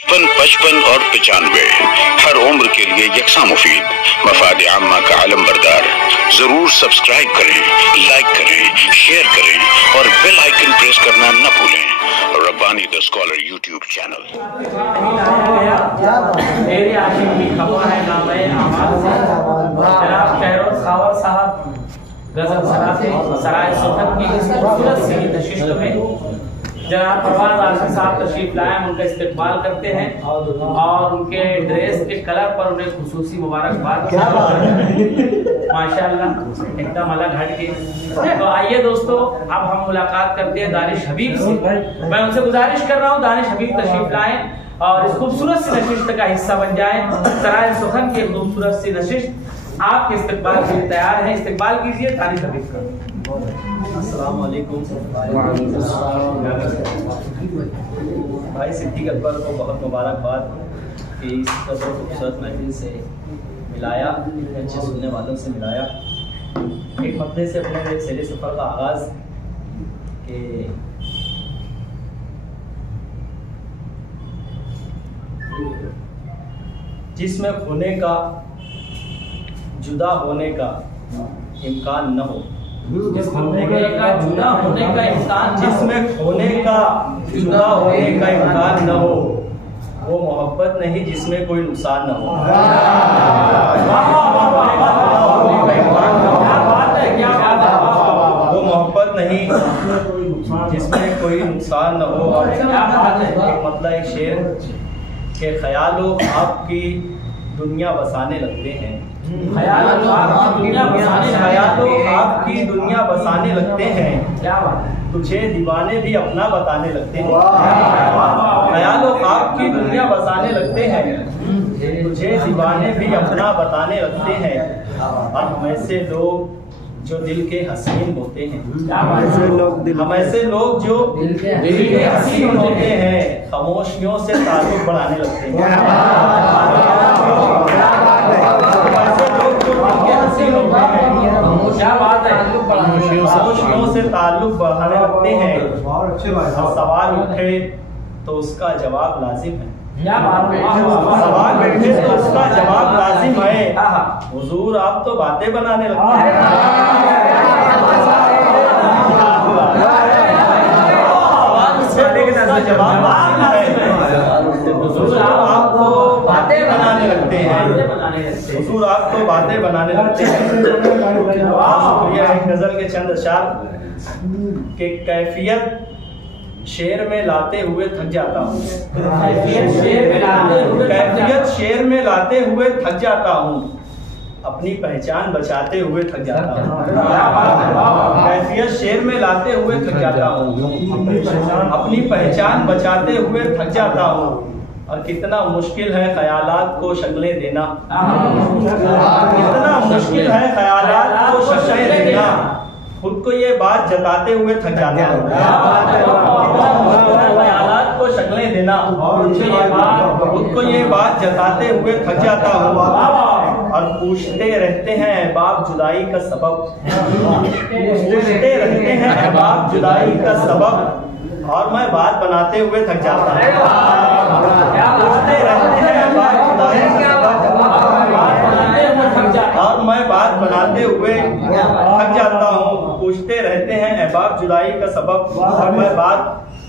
55 और 95 हर उम्र के लिए यकसा मुफीद, मफाद आम्मा का आलम बरदार। जरूर सब्सक्राइब करें, लाइक करें, शेयर करें और बेल आइकन प्रेस करना न भूलें। Rabbani the scholar YouTube channel. मेरी आशिक की खबर है नामे आमाल से जनाब खैरोत खावर साहब गजल सराय सुखन की इस खूबसूरत सी नशिस्त में जनाब परवाज आसिफ साहब तशरीफ लाए, उनका इस्तकबाल करते हैं और उनके ड्रेस के कलर पर उन्हें खुसूसी मुबारकबाद माशाअल्लाह एकदम अलग हट के। तो आइए दोस्तों, अब हम मुलाकात करते हैं दानिश हबीब से। मैं उनसे गुजारिश कर रहा हूँ दानिश हबीब तशरीफ लाए और इस खूबसूरत सी नशिस्त का हिस्सा बन जाए। सराय सुखन की खूबसूरत सी नशिस्त आपके इस्तकबाल के लिए तैयार है। इस्तकबाल कीजिए दानिश हबीब का। अस्सलाम वालेकुम भाई सिद्दीक अकबर को बहुत मुबारकबाद कि इस कदर खूबसूरत महफिल से मिलाया, अच्छे सुनने वालों से मिलाया। एक हफ्ते से अपने एक सैर सफ़र का आगाज़ के जिसमें खोने का जुदा होने का इम्कान न हो, जिसमें खोने का जुदा होने का इम्कान, जिसमें खोने का जुदा होने का इम्कान न हो, वो मोहब्बत नहीं जिसमें कोई नुकसान न हो। वो मोहब्बत नहीं जिसमें कोई नुकसान न हो। मतलब एक शेर के ख्यालों आपकी दुनिया बसाने लगते हैं, ख्यालों आपकी दुनिया बसाने लगते हैं, तुझे दीवाने भी अपना बताने लगते हैं। ख्यालों आपकी दुनिया बसाने लगते हैं, तुझे दीवाने भी अपना बताने लगते हैं। और हम ऐसे लोग जो दिल के हसीन होते हैं, हम ऐसे लोग जो दिल के हसीन होते हैं, खामोशियों से ताल्लुक बढ़ाने लगते हैं। खामोशियों से ताल्लुक बढ़ाने लगते हैं। सवाल उठे तो उसका जवाब लाजिम है, सवाल उठे तो उसका जवाब लाजिम है। हुजूर आप तो बातें बनाने लगते हैं, जवाब लाजिम है। हुजूर आप तो बातें बनाने लगते हैं, हुजूर आप तो बातें बनाने लगते हैं। शुक्रिया। एक गजल के चंद अशार के कैफियत शेर में लाते हुए थक जाता हूँ, कैफियत शेर में लाते हुए थक जाता हूँ, अपनी पहचान बचाते हुए थक जाता हूँ। कैफियत शेर में लाते हुए थक जाता हूँ, अपनी पहचान बचाते हुए थक जाता हूँ। और कितना मुश्किल है ख्यालात को शक्लें देना, कितना मुश्किल है ख्यालात को शक्लें देना, खुद को ये बात जताते हुए थक जाता हूँ। ख्यालात को शक्लें देना, खुद को ये बात जताते हुए थक जाता हूँ। और पूछते रहते हैं अहबाब जुदाई का सबब, पूछते रहते हैं अहबाब जुदाई का सबब, और मैं बात बनाते हुए थक जाता हूँ। पूछते रहते हैं अहबाब जुदाई का सबब, और मैं बात बनाते हुए थक जाता हूँ। पूछते रहते हैं अहबाब जुदाई का सबब, और मैं बात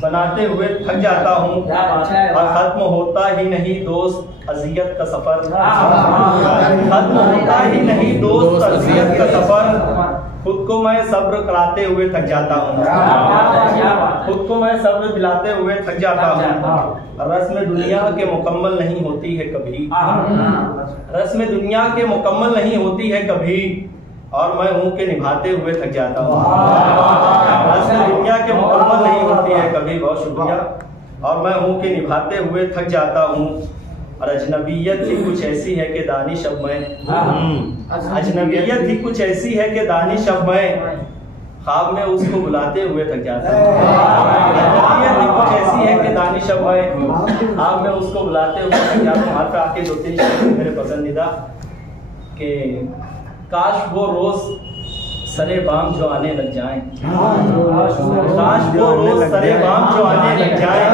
बनाते हुए थक जाता हूँ। और खत्म होता ही नहीं दोस्त अजियत का सफर, खत्म होता ही नहीं दोस्त अजियत का सफर, खुद को मैं सब्र कराते हुए थक जाता हूँ, खुद को मैं सब्र दिलाते हुए थक जाता हूँ। रस्म दुनिया के मुकम्मल नहीं होती है कभी, रस्म दुनिया के मुकम्मल नहीं होती है कभी, और मैं हूँ के निभाते हुए थक जाता हूँ। रस्म दुनिया के मुकम्मल नहीं होती है कभी, बहुत शुक्रिया। और मैं हूँ के निभाते हुए थक जाता हूँ। और अजनबियत ही कुछ ऐसी है कि दानिश अब मैं, अजनबियत ही कुछ ऐसी है कि दानिश अब मैं, ख्वाब में उसको बुलाते हुए थक जाता हूँ। अजनबियत ही कुछ ऐसी है कि दानिश अब मैं, ख्वाब में उसको बुलाते हुए थक जाता हूँ। हाथ पे आके दो तीन शेर मेरे पसंदीदा के काश वो रोज सरे बाम जो आने लग जाएं, काश वो रोज सरे बाम जो आने लग जाएं,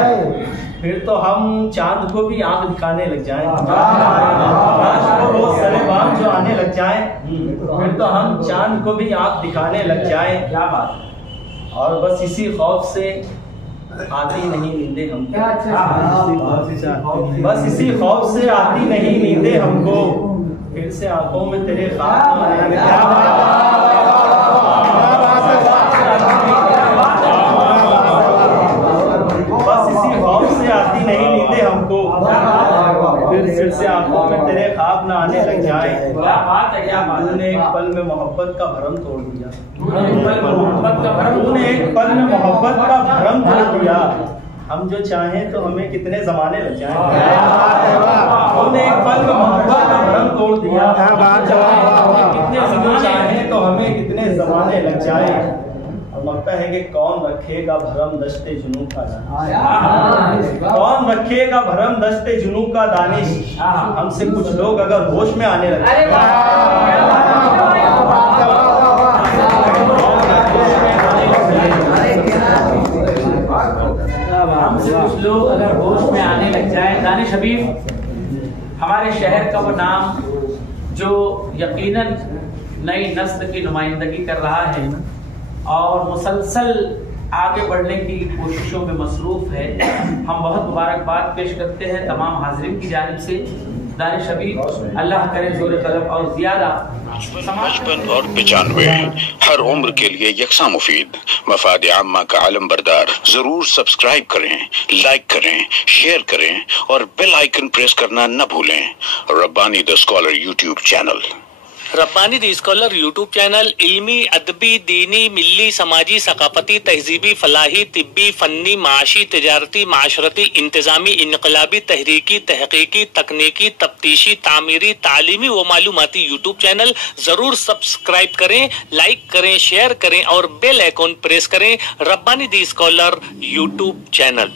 फिर तो हम चांद को भी आंख दिखाने लग जाएं। काश वो रोज सरेबाम जो आने लग जाएं, फिर तो हम चांद को भी आंख दिखाने लग जाएं। क्या बात। और बस इसी खौफ से आती नहीं नींदें हमको, बस इसी खौफ से आती नहीं नींदें हमको, फिर से आंखों में तेरे ख्वाब न आए। बस इसी खौफ से आती नहीं नींदें हमको, फिर से आंखों में तेरे ख्वाब न आने लग जाए। क्या बात है, क्या बात। तूने एक पल में मोहब्बत का भरम तोड़ दिया, तूने एक पल में मोहब्बत का भरम तोड़ दिया। हम जो चाहें तो हमें कितने जमाने लग जाएं। तूने एक पल में मोहब्बत का भरम तोड़ दिया, कितने चाहें तो हमें कितने जमाने लग जाए। और लगता है कि कौन रखेगा भरम दस्ते जुनू का दानिश, कौन रखेगा भरम दस्ते जुनू का दानिश। हमसे कुछ लोग अगर होश में आने लगे, हमसे कुछ लोग अगर होश में आने लग जाए। दानिश हबीब हमारे शहर का वो नाम जो यकीनन नई नस्ल की नुमाइंदगी कर रहा है और मुसलसल आगे बढ़ने की कोशिशों में मसरूफ है। हम बहुत मुबारकबाद पेश करते हैं तमाम हाजिरीन की जानिब से। दानिश हबीब अल्लाह करे जोर कदम और ज्यादा 55 और 95 हर उम्र के लिए यकसा मुफीद मफाद आम्मा का आलम बरदार। जरूर सब्सक्राइब करें, लाइक करें, शेयर करें और बेल आइकन प्रेस करना न भूलें। Rabbani the scholar YouTube channel. Rabbani the scholar YouTube channel इल्मी, अदबी, दीनी, मिल्ली, समाजी, सकाफती, तहजीबी, फलाही, तिब्बी, फन्नी, माशी, तिजारती, माशरती, इंतजामी, इनकलाबी, तहरीकी, तहकीकी, तकनीकी, तफ्तीशी, तामीरी, तालीमी व मालूमाती यूट्यूब चैनल। जरूर सब्सक्राइब करें, लाइक करें, शेयर करें और बेल आइकॉन प्रेस करें। Rabbani the scholar YouTube channel.